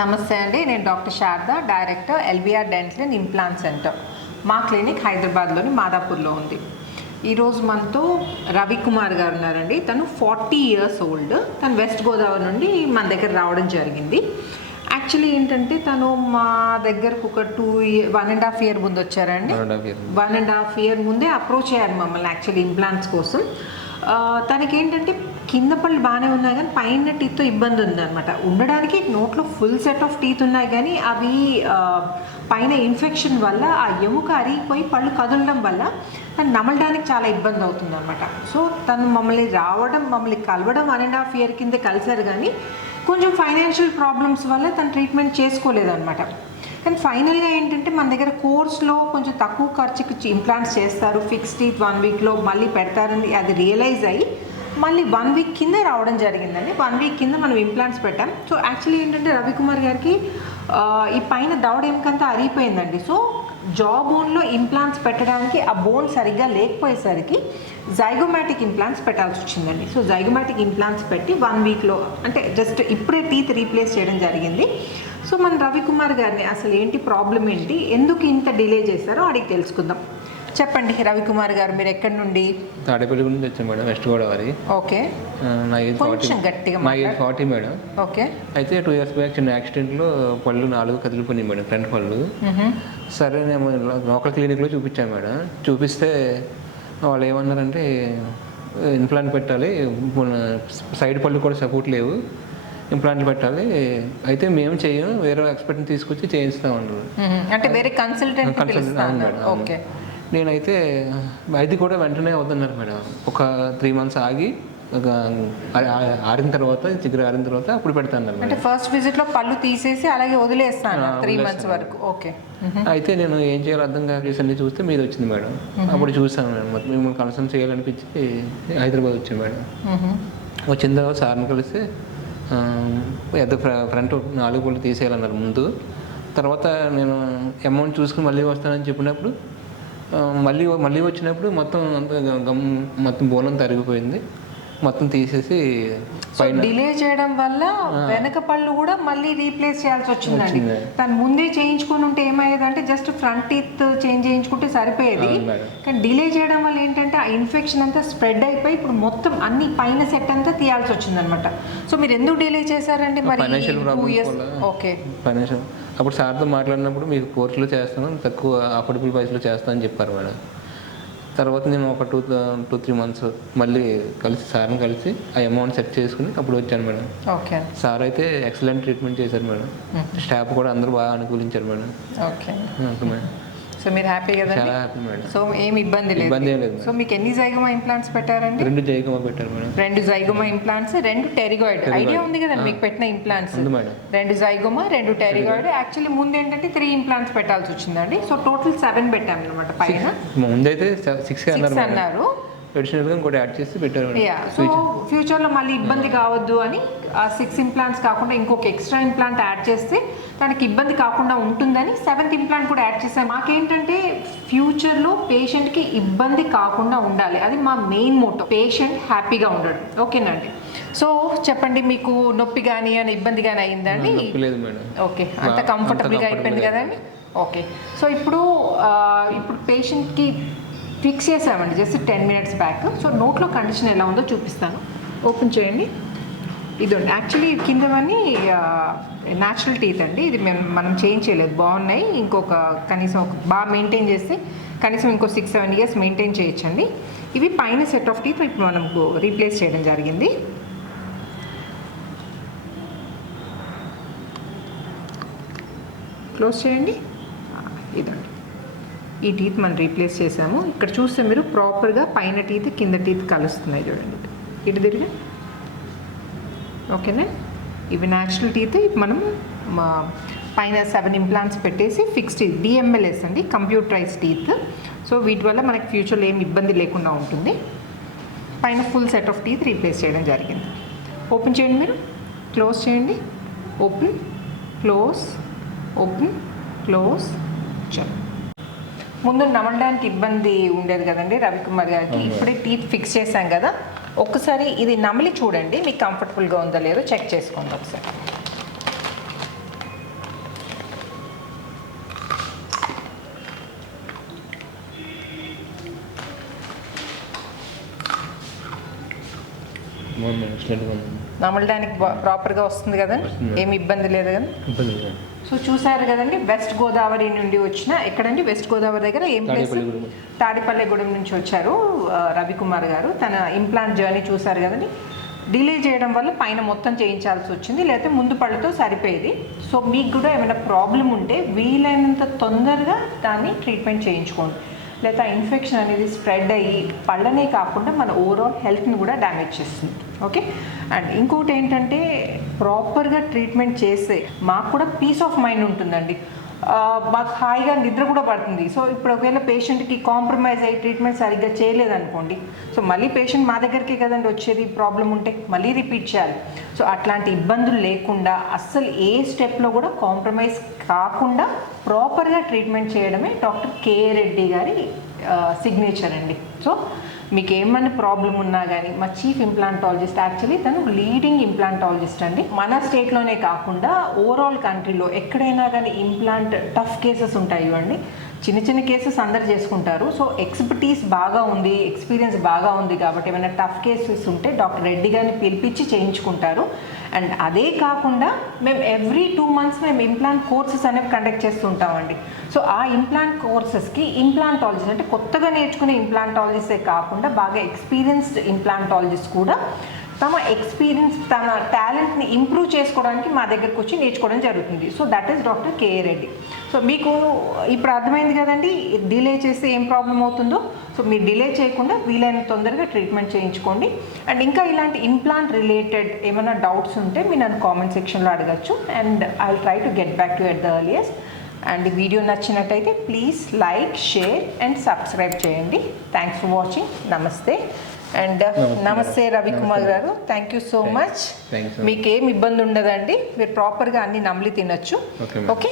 నమస్తే అండి నేను doctor Sharada director LBR dental and implant centre. మా క్లినిక్ హైదరాబాద్లోని మాదాపూర్లో ఉంది. ఈరోజు మనతో రవికుమార్ గారు ఉన్నారండి. తను ఫార్టీ ఇయర్స్ ఓల్డ్. తను వెస్ట్ గోదావరి నుండి మన దగ్గర రావడం జరిగింది. యాక్చువల్లీ ఏంటంటే తను మా దగ్గరకు ఒక two year one and half year ముందు వచ్చారండి. వన్ అండ్ హాఫ్ ఇయర్ ముందే అప్రోచ్ అయ్యారు మమ్మల్ని యాక్చువల్లీ ఇంప్లాంట్స్ కోసం. తనకేంటంటే తనకి ఏంటంటే కింద పళ్ళు బాగానే ఉన్నాయి కానీ పైన టీత్తో ఇబ్బంది ఉందన్నమాట. ఉండడానికి నోట్లో ఫుల్ సెట్ ఆఫ్ టీత్ ఉన్నాయి కానీ అవి పైన ఇన్ఫెక్షన్ వల్ల ఆ ఎముక అరిగిపోయి పళ్ళు కదలడం వల్ల తను నమలడానికి చాలా ఇబ్బంది అవుతుంది అనమాట సో తను మమ్మల్ని రావడం మమ్మల్ని కలవడం వన్ అండ్ హాఫ్ ఇయర్ కింద కలిసారు కానీ కొంచెం ఫైనాన్షియల్ ప్రాబ్లమ్స్ వల్ల తను ట్రీట్మెంట్ చేసుకోలేదన్నమాట. కానీ ఫైనల్గా ఏంటంటే మన దగ్గర కోర్స్లో కొంచెం తక్కువ ఖర్చుకి ఇంప్లాంట్స్ చేస్తారు. ఫిక్స్ టీత్ వన్ వీక్లో మళ్ళీ పెడతారని అది రియలైజ్ అయ్యి మళ్ళీ వన్ వీక్ కింద రావడం జరిగిందండి. వన్ వీక్ కింద మనం ఇంప్లాంట్స్ పెట్టాం. సో యాక్చువల్లీ ఏంటంటే రవికుమార్ గారికి ఈ పైన దవడ ఎముకంతా అరిగిపోయిందండి. సో జా బోన్లో ఇంప్లాంట్స్ పెట్టడానికి ఆ బోన్ సరిగ్గా లేకపోయేసరికి జైగోమాటిక్ ఇంప్లాంట్స్ పెట్టాల్సి వచ్చిందండి. సో జైగోమాటిక్ ఇంప్లాంట్స్ పెట్టి వన్ వీక్లో అంటే జస్ట్ ఇప్పుడే టీత్ రీప్లేస్ చేయడం జరిగింది. సో మన రవికుమార్ గారిని అసలు ఏంటి ప్రాబ్లం ఏంటి ఎందుకు ఇంత డిలే చేశారో అడిగి తెలుసుకుందాం. చెప్పండి రవికుమార్ గారు మీరు ఎక్కడి నుండి? తాడేపల్లి గురించి వచ్చాను మేడం వెస్ట్ గోదావరి. ఓకే. నా ఏజ్ ఫార్టీ గట్టిగా నా ఏజ్ ఫార్టీ మేడం. ఓకే. అయితే టూ ఇయర్స్ బ్యాక్ చిన్న యాక్సిడెంట్లో పళ్ళు నాలుగు కదిలిపోయినాయి మేడం ఫ్రంట్ పళ్ళు. సరే నేను లోకల్ క్లినిక్లో చూపించాను మేడం. చూపిస్తే వాళ్ళు ఏమన్నారంటే ఇంప్లాంట్ పెట్టాలి సైడ్ పళ్ళు కూడా సపోర్ట్ లేవు. ఇంప్లాంట్లు పెట్టాలి. అయితే మేము చేయము వేరే ఎక్స్పర్ట్ని తీసుకొచ్చి చేయిస్తామన్నారు అంటే వేరే కన్సల్టెంట్. ఓకే. నేనైతే అది కూడా వెంటనే అవుతున్నారు మేడం. ఒక త్రీ మంత్స్ ఆగి ఆరిన తర్వాత చిగురు ఆరిన తర్వాత అప్పుడు పెడతాను అంటే ఫస్ట్ విజిట్లో పళ్ళు తీసేసి అలాగే వదిలేస్తాను. త్రీ మంత్స్ వరకు. ఓకే. అయితే నేను ఏం చేయాలో అర్థం కాక రీసెంట్లీ చూస్తే మీది వచ్చింది మేడం. అప్పుడు చూసాను మేడం. మొత్తం మిమ్మల్ని కన్సల్ట్ చేయాలనిపించి హైదరాబాద్ వచ్చాను మేడం. వచ్చిన తర్వాత సార్ని కలిసి ఆ, పెద్ద ఫ్ర- ఫ్రంట్ నాలుగు పళ్ళు తీసేయాలన్నారు ముందు. తర్వాత నేను అమౌంట్ చూసుకుని మళ్ళీ వస్తానని చెప్పినప్పుడు మళ్ళీ మళ్ళీ వచ్చినప్పుడు మొత్తం అంత గమ్ మొత్తం బోనం తరిగిపోయింది. మొత్తం తీసేసి డిలే చేయడం వల్ల వెనక పళ్ళు కూడా మళ్ళీ రీప్లేస్ చేయాల్సి వచ్చిందండి. వచ్చింది. తను ముందే చేయించుకొని ఉంటే ఏమయ్యేదంటే జస్ట్ ఫ్రంట్ టీత్ చేంజ్ చేయించుకుంటే సరిపోయేది. కానీ డిలే చేయడం వల్ల ఏంటంటే ఆ ఇన్ఫెక్షన్ అంతా స్ప్రెడ్ అయిపోయి ఇప్పుడు మొత్తం అన్ని పైన సెట్ అంతా తీయాల్సి వచ్చిందనమాట. సో మీరు ఎందుకు డిలే చేశారండి మరి టూ ఇయర్స్? ఓకే. ఫైనాన్షియల్ అప్పుడు సార్తో మాట్లాడినప్పుడు మీకు కోర్సులో చేస్తాను తక్కువ అఫోర్డబుల్ ప్రైస్లో చేస్తాను అని చెప్పారు మేడం. తర్వాత నేను ఒక టూ టూ త్రీ మంత్స్ మళ్ళీ కలిసి సార్ని కలిసి ఆ అమౌంట్ సెట్ చేసుకుని అప్పుడు వచ్చాను మేడం. ఓకే. సార్ అయితే ఎక్సలెంట్ ట్రీట్మెంట్ చేశారు మేడం. స్టాఫ్ కూడా అందరూ బాగా అనుకూలించారు మేడం. Okay madam. సో మీరు హ్యాపీ కదండి? చాలా హ్యాపీ మేడం సో ఏమి ఇబ్బంది లేదు. ఇబ్బంది ఏం లేదు సో మీకు ఎన్ని జైగమా ఇంప్లాంట్స్ పెట్టారండి? రెండు జైకమా పెట్టారు మేడం రెండు జైగోమా ఇంప్లాంట్స్ రెండు టెరిగాయిడ్ ఐడియా ఉంది కదా మీకు పెట్టిన ఇంప్లాంట్స్ ఉంది మేడం రెండు జైగోమా రెండు టెరిగాయిడ్ యాక్చువల్లీ ముందు ఏంటంటే త్రీ ఇంప్లాంట్స్ పెట్టాల్సి వచ్చిందండి. సో టోటల్ సెవెన్ పెట్టాం అనమాట పైన ముందైతే సిక్స్ అన్నారు. అడిషనల్గా ఇంకోటి యాడ్ చేసి పెట్టారు సో ఫ్యూచర్లో మళ్ళీ ఇబ్బంది కావద్దు అని ఆ సిక్స్ ఇంప్లాంట్స్ కాకుండా ఇంకొక ఎక్స్ట్రా ఇంప్లాంట్ యాడ్ చేస్తే తనకి ఇబ్బంది కాకుండా ఉంటుందని సెవెంత్ ఇంప్లాంట్ కూడా యాడ్ చేసాం మాకేంటంటే ఫ్యూచర్లో పేషెంట్కి ఇబ్బంది కాకుండా ఉండాలి. అది మా మెయిన్ మోటో పేషెంట్ హ్యాపీగా ఉండడం. ఓకేనండి? సో చెప్పండి మీకు నొప్పి కానీ అని ఇబ్బంది కానీ అయిందండి? నొప్పి లేదు మేడం. ఓకే అంత కంఫర్టబుల్గా అయిపోయింది కదండి? ఓకే. సో ఇప్పుడు ఇప్పుడు పేషెంట్కి ఫిక్స్ చేసామండి just ten minutes back so నోట్లో కండిషన్ ఎలా ఉందో చూపిస్తాను. ఓపెన్ చేయండి. ఇదండి యాక్చువల్లీ కిందవన్నీ న్యాచురల్ టీత్ అండి. ఇది మేము మనం చేంజ్ చేయలేదు. బాగున్నాయి. ఇంకొక కనీసం ఒక బాగా మెయింటైన్ చేస్తే కనీసం ఇంకో సిక్స్ సెవెన్ ఇయర్స్ మెయింటైన్ చేయొచ్చండి. ఇవి పైన సెట్ ఆఫ్ టీత్ ఇప్పుడు మనం రీప్లేస్ చేయడం జరిగింది. క్లోజ్ చేయండి. ఇదండి ఈ టీత్ మనం రీప్లేస్ చేసాము ఇక్కడ చూస్తే మీరు ప్రాపర్గా పైన టీత్ కింద టీత్ కలుస్తున్నాయి చూడండి. ఇటు తిరిగి. ఓకేనా? ఇవి న్యాచురల్ టీత్ మనం మా పైన సెవెన్ ఇంప్లాంట్స్ పెట్టేసి ఫిక్స్డ్ టీత్ డిఎంఎల్ఎస్ అండి కంప్యూటరైజ్ టీత్ సో వీటి వల్ల మనకి ఫ్యూచర్లో ఏం ఇబ్బంది లేకుండా ఉంటుంది. పైన full set of teeth replace చేయడం జరిగింది. ఓపెన్ చేయండి మీరు. క్లోజ్ చేయండి. ఓపెన్ క్లోజ్ ఓపెన్ క్లోజ్ చలో ముందు నమలడానికి ఇబ్బంది ఉండేది కదండి రవికుమార్ గారికి. ఇప్పుడే టీత్ ఫిక్స్ చేశాం కదా. ఒక్కసారి ఇది నమిలి చూడండి. మీకు కంఫర్టబుల్గా ఉందో లేదో చెక్ చేసుకోండి ఒకసారి. నమలడానికి ప్రాపర్గా వస్తుంది కదండి ఏమి ఇబ్బంది లేదు కదా. సో చూసారు కదండి వెస్ట్ గోదావరి నుండి వచ్చిన ఎక్కడండి? వెస్ట్ గోదావరి దగ్గర ఏం ప్లేస్ తాడేపల్లిగూడెం. నుంచి వచ్చారు రవికుమార్ గారు. తన ఇంప్లాంట్ జర్నీ చూసారు కదండి. డిలే చేయడం వల్ల పైన మొత్తం చేయించాల్సి వచ్చింది లేకపోతే ముందు పళ్ళతో సరిపోయేది. సో మీకు కూడా ఏమైనా ప్రాబ్లం ఉంటే వీలైనంత తొందరగా దాన్ని ట్రీట్మెంట్ చేయించుకోండి. లేదా ఇన్ఫెక్షన్ అనేది స్ప్రెడ్ అయ్యి పళ్ళనే కాకుండా మన ఓవరాల్ హెల్త్ని కూడా డ్యామేజ్ చేస్తుంది. ఓకే? అండ్ ఇంకోటి ఏంటంటే ప్రాపర్గా ట్రీట్మెంట్ చేస్తే మాకు కూడా పీస్ ఆఫ్ మైండ్ ఉంటుందండి. మాకు హాయిగా నిద్ర కూడా పడుతుంది. సో ఇప్పుడు ఒకవేళ పేషెంట్కి కాంప్రమైజ్ అయ్యి ట్రీట్మెంట్ సరిగ్గా చేయలేదనుకోండి సో మళ్ళీ పేషెంట్ మా దగ్గరికే కదండి వచ్చేది ప్రాబ్లం ఉంటే మళ్ళీ రిపీట్ చేయాలి. సో అట్లాంటి ఇబ్బందులు లేకుండా అస్సలు ఏ స్టెప్లో కూడా కాంప్రమైజ్ కాకుండా ప్రాపర్గా ట్రీట్మెంట్ చేయడమే డాక్టర్ కే రెడ్డి గారి సిగ్నేచర్ అండి. సో మీకు ఏమైనా ప్రాబ్లం ఉన్నా కానీ మా చీఫ్ ఇంప్లాంటాలజిస్ట్ యాక్చువల్లీ తను లీడింగ్ ఇంప్లాంటాలజిస్ట్ అండి. మన స్టేట్లోనే కాకుండా ఓవరాల్ కంట్రీలో ఎక్కడైనా కానీ ఇంప్లాంట్ టఫ్ కేసెస్ ఉంటాయి ఇవ్వండి చిన్న చిన్న కేసెస్ అందరు చేసుకుంటారు. సో ఎక్స్పర్టీస్ బాగా ఉంది ఎక్స్పీరియన్స్ బాగా ఉంది కాబట్టి ఏమైనా టఫ్ కేసెస్ ఉంటే డాక్టర్ రెడ్డి గారిని పిలిపించి చేయించుకుంటారు. అండ్ అదే కాకుండా మేము ఎవ్రీ టూ మంత్స్ మేము ఇంప్లాంట్ కోర్సెస్ అనేవి కండక్ట్ చేస్తుంటామండి. సో ఆ ఇంప్లాంట్ కోర్సెస్కి ఇంప్లాంటాలజిస్ట్ అంటే కొత్తగా నేర్చుకునే ఇంప్లాంటాలజిస్టే కాకుండా బాగా ఎక్స్పీరియన్స్డ్ ఇంప్లాంటాలజిస్ట్ కూడా తమ ఎక్స్పీరియన్స్ తన టాలెంట్ని ఇంప్రూవ్ చేసుకోవడానికి మా దగ్గరకు వచ్చి నేర్చుకోవడం జరుగుతుంది. So that is doctor K A Reddy. So మీకు ఇప్పుడు అర్థమైంది కదండి డిలే చేస్తే ఏం ప్రాబ్లం అవుతుందో? సో మీరు డిలే చేయకుండా వీలైన తొందరగా ట్రీట్మెంట్ చేయించుకోండి. అండ్ ఇంకా ఇలాంటి ఇంప్లాంట్ రిలేటెడ్ ఏమైనా డౌట్స్ ఉంటే మీరు నన్ను కామెంట్ సెక్షన్లో అడగచ్చు. And I try to get back to at the earliest and video నచ్చినట్టయితే please like share and subscribe చేయండి. Thanks for watching. నమస్తే. అండ్ నమస్తే రవికుమార్ గారు. Thank you so much. మీకు ఏం ఇబ్బంది ఉండదండి మీరు ప్రాపర్గా అన్ని నమిలి తినొచ్చు. ఓకే